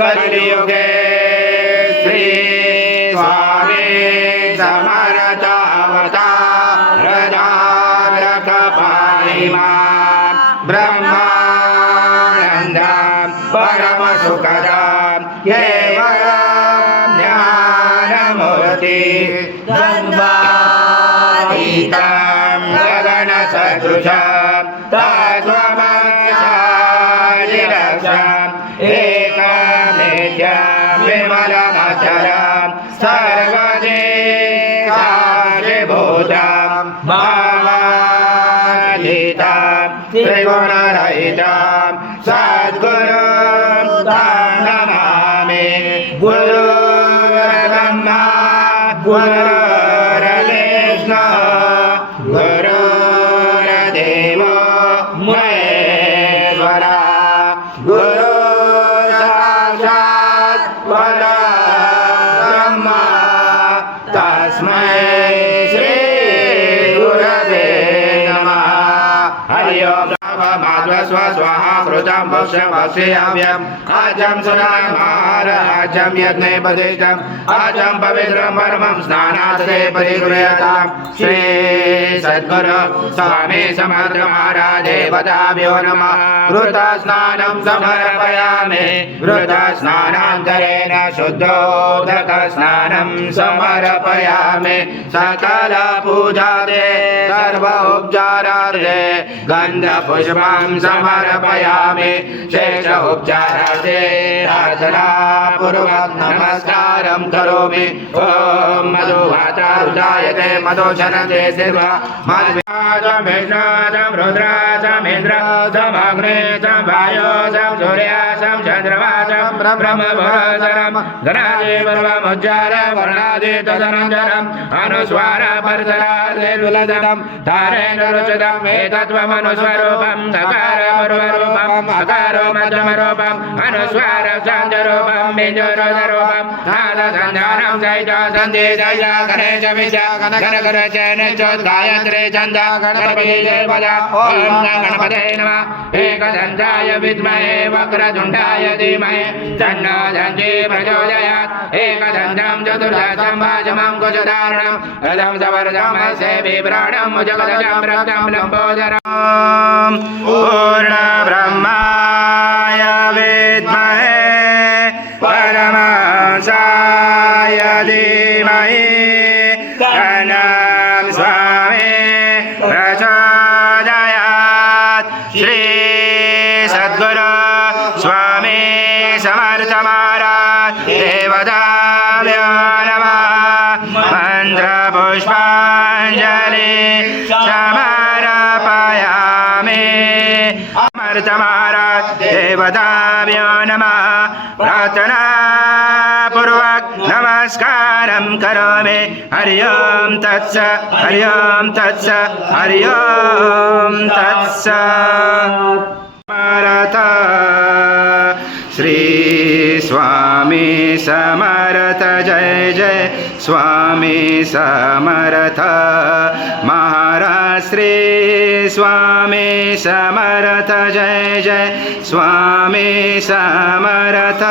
कलियुगे श्री स्वामी समर्थ अवतारधारक पाहिमा ब्रह्मानन्दं परम सुखदं केवलं ज्ञानमूर्ति द्वन्द्वातीतं गगनसदृशं तत्त्वमक्षादिलक्षम् एकमेत्यं विमलमचलं सर्वदेशादिभूतं भावातीतं त्रिगुणरहितं सद्गुरुं तं नमामि। गुरुर्ब्रह्मा गुरुर्विष्णुः गुरुर्देवो महेश्वरः तस्मै श्री गुरवे नमः। हरि ओम माध्वस्व स्वाहा कृतं भक्ष्यव्यम् अजं सुरामाराजं यज्ञे पदितम् अजं पवित्रं परमं स्नानात् ते परिगृह्यताम्। श्री सद्गुरु स्वामी समर्थ महाराज देवताभ्यो नमः। घृतस्नानं समर्पयामि। घृतस्नानान्तरेण शुद्धोदकस्नानं समर्पयामि। सकल पूजादे सर्व उपचारार्थे गन्धपुष्पं समर्पयामि। शेष उपचारार्थे प्रार्थनापूर्वक नमस्कारं करोमि। ॐ मधुवाचारुजायते मधुशनते शिवा मधुवाचमेषाचं रुद्राचमेन्द्राचं अग्नेचं वायोचं सूर्याचं चन्द्रमाचं ब्रह्मभुवनम् गणादिपर्वमुच्चार वर्णादि तदनन्तरम् अनुस्वार परतरार्थे विलसनं तारेण रुचितम् एतत्त्वमनुस्वरूपं सकारपूर्वरूपम् अकारो मध्यमरूपम् अनुस्वार शान्तरूपं बिन्दुरूपं नादसन्धानं सहित सन्धि जय गणेश विद्या गणकर चैन चोत् गायत्री छन्द गणपति देवता ॐ गणपते नमः। एकदन्ताय विद्महे वक्रतुण्डाय धीमहि तन्नो दन्ती प्रचोदयात्। एकदन्तं चतुर्दशं भाजमं कुशधारणं रथं सवर्धमस्य बिभ्राणं जगदजं रक्तं लम्बोदरम् पूर्णब्रह्माय विद्महे परमांसाय धीमहि तन्नं स्वामी प्रचोदयात्। श्री सद्गुरु स्वामी समर्थ महाराज देवताभ्यो नमः। मन्त्रपुष्पाञ्जलि समर्पयामि। समर्थ महाराज देवताभ्यो नमः। प्रार्थनापूर्वक नमस्कारं करोमि। हरि ओम तत्सत् हरि ओम तत्सत् हरि ओम तत्सत्। समर्थ श्री स्वामी समर्थ जय जय स्वामी समर्थ महाराज। श्री स्वामी समर्थ जय जय स्वामी समर्थ।